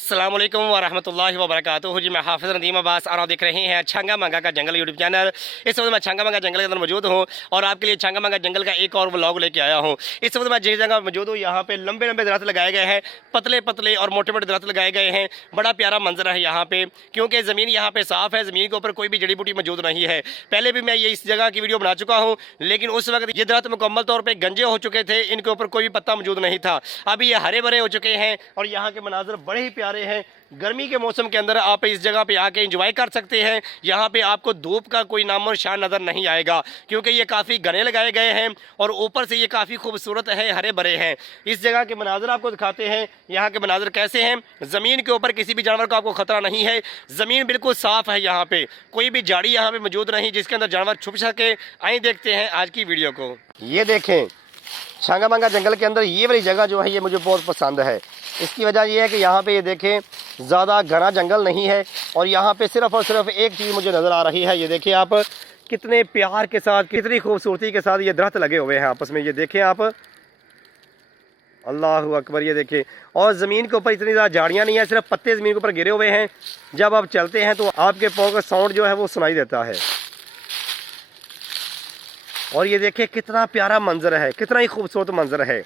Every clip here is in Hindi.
अस्सलाम वालेकुम वरहमतुल्लाहि वबरकातुहू। जी मैं हाफिज़ नदीम अब्बास और आप देख रहे हैं छंगा मंगा का जंगल यूट्यूब चैनल। इस वक्त मैं छंगा मंगा जंगल के अंदर मौजूद हूँ और आपके लिए छंगा मंगा जंगल का एक और व्लॉग लेके आया हूँ। इस वक्त मैं जिस जगह मौजूद हूँ यहाँ पे लंबे लंबे दरख्त लगाए गए हैं, पतले पतले और मोटे मोटे दरख्त लगाए गए हैं। बड़ा प्यारा मंजर है यहाँ पे, क्योंकि ज़मीन यहाँ पे साफ़ है, ज़मीन के ऊपर कोई भी जड़ी बूटी मौजूद नहीं है। पहले भी मैं ये इस जगह की वीडियो बना चुका हूँ, लेकिन उस वक्त ये दरख्त मुकम्मल तौर पर गंजे हो चुके थे, इनके ऊपर कोई भी पत्ता मौजूद नहीं था। अभी ये हरे भरे हो चुके हैं और यहाँ के मनाजर बड़े ही प्यारे हैं। गर्मी के मौसम के अंदर आप इस जगह पे आके एंजॉय कर सकते हैं। यहाँ पे आपको धूप का कोई नामो निशान नज़र नहीं आएगा, क्योंकि ये काफ़ी घने लगाए गए हैं और ऊपर से ये काफ़ी खूबसूरत है, हरे भरे हैं। इस जगह के मनाजर आपको दिखाते हैं, यहाँ के मनाजर कैसे हैं। ज़मीन के ऊपर किसी भी जानवर का आपको ख़तरा नहीं है, ज़मीन बिल्कुल साफ़ है। यहाँ पे कोई भी झाड़ी यहाँ पे मौजूद नहीं जिसके अंदर जानवर छुप सके। आइए देखते हैं आज की वीडियो को। ये देखें, छंगा मंगा जंगल के अंदर ये वाली जगह जो है ये मुझे बहुत पसंद है। इसकी वजह ये है कि यहाँ पे ये देखें, ज़्यादा घना जंगल नहीं है और यहाँ पे सिर्फ़ और सिर्फ एक चीज़ मुझे नज़र आ रही है। ये देखिए आप, कितने प्यार के साथ, कितनी खूबसूरती के साथ ये दरख्त लगे हुए हैं आपस में। ये देखें आप, अल्लाह अकबर। ये देखें, और ज़मीन के ऊपर इतनी ज़्यादा झाड़ियाँ नहीं है, सिर्फ पत्ते ज़मीन के ऊपर गिरे हुए हैं। जब आप चलते हैं तो आपके पाँव का साउंड जो है वो सुनाई देता है। और ये देखिए कितना प्यारा मंजर है, कितना ही खूबसूरत मंजर है।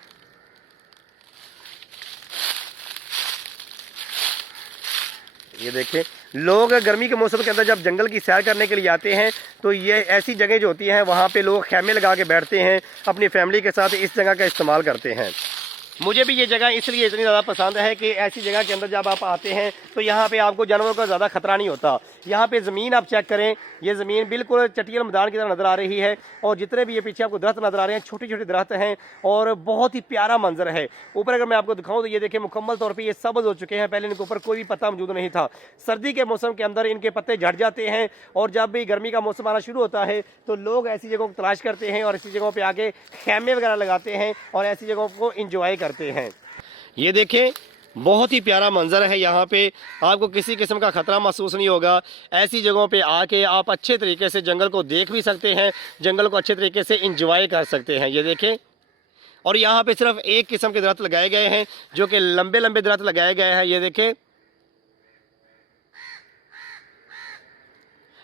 ये देखें, लोग गर्मी के मौसम के अंदर जब जंगल की सैर करने के लिए आते हैं तो ये ऐसी जगह जो होती हैं वहाँ पे लोग खैमे लगा के बैठते हैं, अपनी फैमिली के साथ इस जगह का इस्तेमाल करते हैं। मुझे भी ये जगह इसलिए इतनी ज़्यादा पसंद है कि ऐसी जगह के अंदर जब आप आते हैं तो यहाँ पे आपको जानवरों का ज़्यादा खतरा नहीं होता। यहाँ पे ज़मीन आप चेक करें, ये ज़मीन बिल्कुल चटियल मैदान की तरह नज़र आ रही है और जितने भी ये पीछे आपको दरख्त नज़र आ रहे हैं, छोटे छोटे दरख्त हैं और बहुत ही प्यारा मंजर है। ऊपर अगर मैं आपको दिखाऊँ तो ये देखिए, मुकम्मल तौर पर ये सब्ज़ हो चुके हैं। पहले इनके ऊपर कोई भी पत्ता मौजूद नहीं था। सर्दी के मौसम के अंदर इनके पत्ते झड़ जाते हैं और जब भी गर्मी का मौसम आना शुरू होता है तो लोग ऐसी जगहों को तलाश करते हैं और ऐसी जगहों पर आके खैमे वगैरह लगाते हैं और ऐसी जगहों को इंजॉय करते हैं। ये देखें, बहुत ही प्यारा मंजर है। यहाँ पे आपको किसी किस्म का ख़तरा महसूस नहीं होगा। ऐसी जगहों पे आके आप अच्छे तरीके से जंगल को देख भी सकते हैं, जंगल को अच्छे तरीके से इंजॉय कर सकते हैं। ये देखें, और यहाँ पे सिर्फ एक किस्म के दरख्त लगाए गए हैं जो कि लंबे लंबे दरख्त लगाए गए हैं। ये देखें,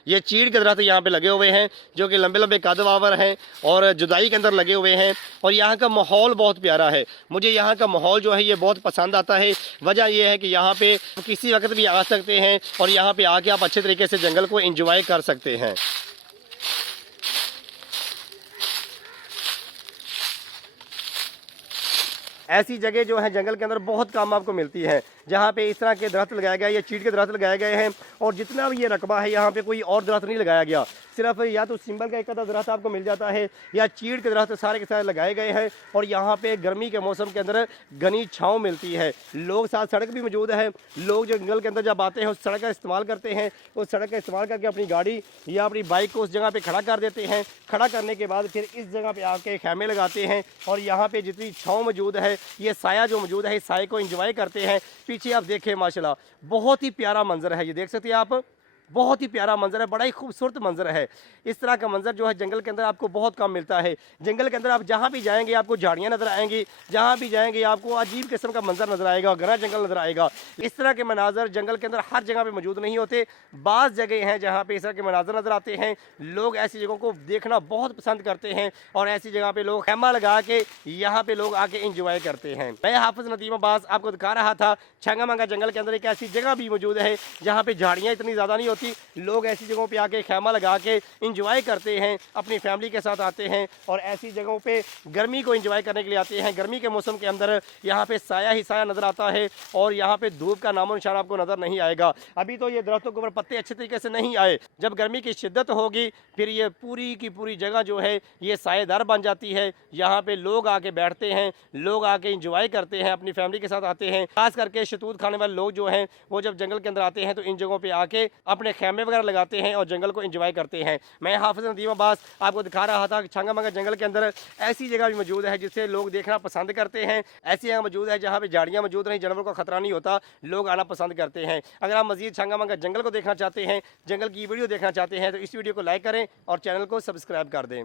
ये चीड़ के दरख्त यहाँ पे लगे हुए हैं जो कि लंबे लंबे कदवावर हैं और जुदाई के अंदर लगे हुए हैं। और यहाँ का माहौल बहुत प्यारा है, मुझे यहाँ का माहौल जो है ये बहुत पसंद आता है। वजह यह है कि यहाँ पे किसी वक्त भी आ सकते हैं और यहाँ पे आके आप अच्छे तरीके से जंगल को एंजॉय कर सकते हैं। ऐसी जगह जो है जंगल के अंदर बहुत कम आपको मिलती है, जहाँ पे इस तरह के दरख्त लगाए गए, या चीड़ के दरख्त लगाए गए हैं। और जितना भी ये रकबा है यहाँ पे कोई और दरख्त नहीं लगाया गया, सिर्फ या तो सिंबल का एक आधा दरख्त आपको मिल जाता है या चीड़ के दरख्त सारे के सारे लगाए गए हैं। और यहाँ पे गर्मी के मौसम के अंदर घनी छाँव मिलती है। लोग साथ सड़क भी मौजूद है। लोग जो जंगल के अंदर जब आते हैं उस सड़क का इस्तेमाल करते हैं, उस सड़क का इस्तेमाल करके अपनी गाड़ी या अपनी बाइक को उस जगह पर खड़ा कर देते हैं। खड़ा करने के बाद फिर इस जगह पर आके खैमे लगाते हैं और यहाँ पर जितनी छाँव मौजूद है, ये साया जो मौजूद है, इस साये को एंजॉय करते हैं। पीछे आप देखें, माशाल्लाह बहुत ही प्यारा मंजर है। ये देख सकते हैं आप, बहुत ही प्यारा मंजर है, बड़ा ही खूबसूरत मंजर है। इस तरह का मंजर जो है जंगल के अंदर आपको बहुत कम मिलता है। जंगल के अंदर आप जहाँ भी जाएंगे आपको झाड़ियाँ नज़र आएंगी, जहाँ भी जाएंगे आपको अजीब किस्म का मंजर नज़र आएगा, घना जंगल नज़र आएगा। इस तरह के मनाजर जंगल के अंदर हर जगह पे मौजूद नहीं होते। बाज़ जगह हैं जहाँ पे इस तरह के मनाजर नज़र आते हैं। लोग ऐसी जगहों को देखना बहुत पसंद करते हैं और ऐसी जगह पर लोग खैमा लगा के यहाँ पे लोग आके इंजॉय करते हैं। मैं हाफिज़ नदीम अब्बास आपको दिखा रहा था छंगा मंगा जंगल के अंदर एक ऐसी जगह भी मौजूद है जहाँ पे झाड़ियाँ इतनी ज़्यादा नहीं होती। लोग ऐसी जगहों पे आके खैमा लगा के इंजॉय करते हैं, अपनी फैमिली के साथ आते हैं और ऐसी जगहों पे गर्मी को इंजॉय करने के लिए आते हैं। गर्मी के मौसम के अंदर यहाँ पे साया ही साया नज़र आता है और यहाँ पे धूप का नामो निशान आपको नज़र नहीं आएगा। अभी तो ये दरख्तों के ऊपर पत्ते अच्छे तरीके से नहीं आए, जब गर्मी की शिद्दत होगी फिर ये पूरी की पूरी जगह जो है ये सायेदार बन जाती है। यहाँ पे लोग आके बैठते हैं, लोग आके इंजॉय करते हैं, अपनी फैमिली के साथ आते हैं। खास करके शतूत खाने वाले लोग जो हैं वो जब जंगल के अंदर आते हैं तो इन जगहों पे आके अपने खैमे वगैरह लगाते हैं और जंगल को एंजॉय करते हैं। मैं हाफिज़ नदीम अब्बास आपको दिखा रहा था कि छंगा मंगा जंगल के अंदर ऐसी जगह भी मौजूद है जिसे लोग देखना पसंद करते हैं। ऐसी जगह मौजूद है जहाँ पे झाड़ियाँ मौजूद नहीं, जानवरों का खतरा नहीं होता, लोग आना पसंद करते हैं। अगर आप मज़ीद छंगा मंगा जंगल को देखना चाहते हैं, जंगल की वीडियो देखना चाहते हैं तो इस वीडियो को लाइक करें और चैनल को सब्सक्राइब कर दें।